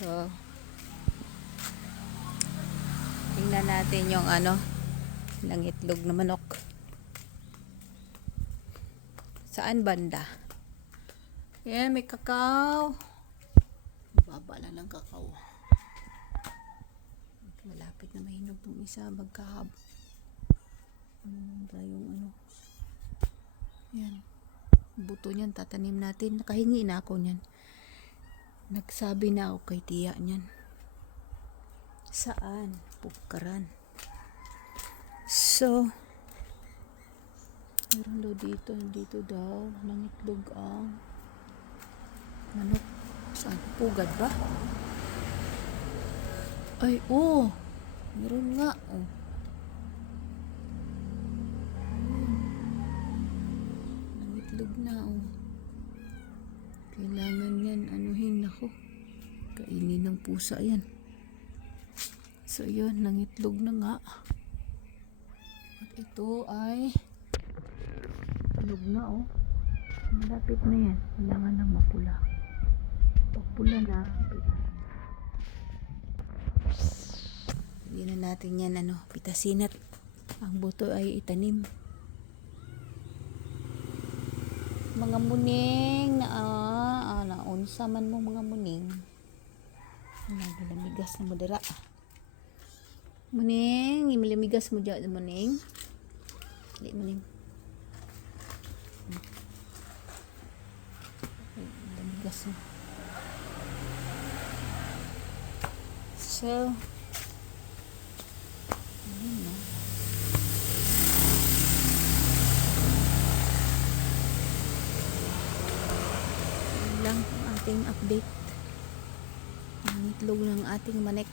So, tingnan natin yung ano, ng itlog na manok. Saan banda? Yan, may kakao. Baba lang ng kakao. Malapit na mahinog tong isa. Magkahab. Ano yung ano? Yan. Buto niyan, tatanim natin. Nakahingi na ako niyan. Nagsabi na ako kay tiya niyan. Saan? Pukaran. So, meron daw dito, dito daw, nangitlog ang manok. Saan? Pugad ba? Ay, oh! Meron nga, oh. Nangitlog na, oh. Kailangan yan, pusa yan. So, yun, nangitlog na nga. At ito ay tulog na, oh. Malapit na yan. Kailangan ng mapula. Pag pula na, hindi na natin yan, ano, pitasin at ang buto ay itanim. Mga muning na ah, ah naunsa man mo mga muning. Nagulamigas na mo dira. Muning, imilamigas mo dyan muning. Di muning. Lamigas mo. So, lang ang ating update. Itlog ng ating manex.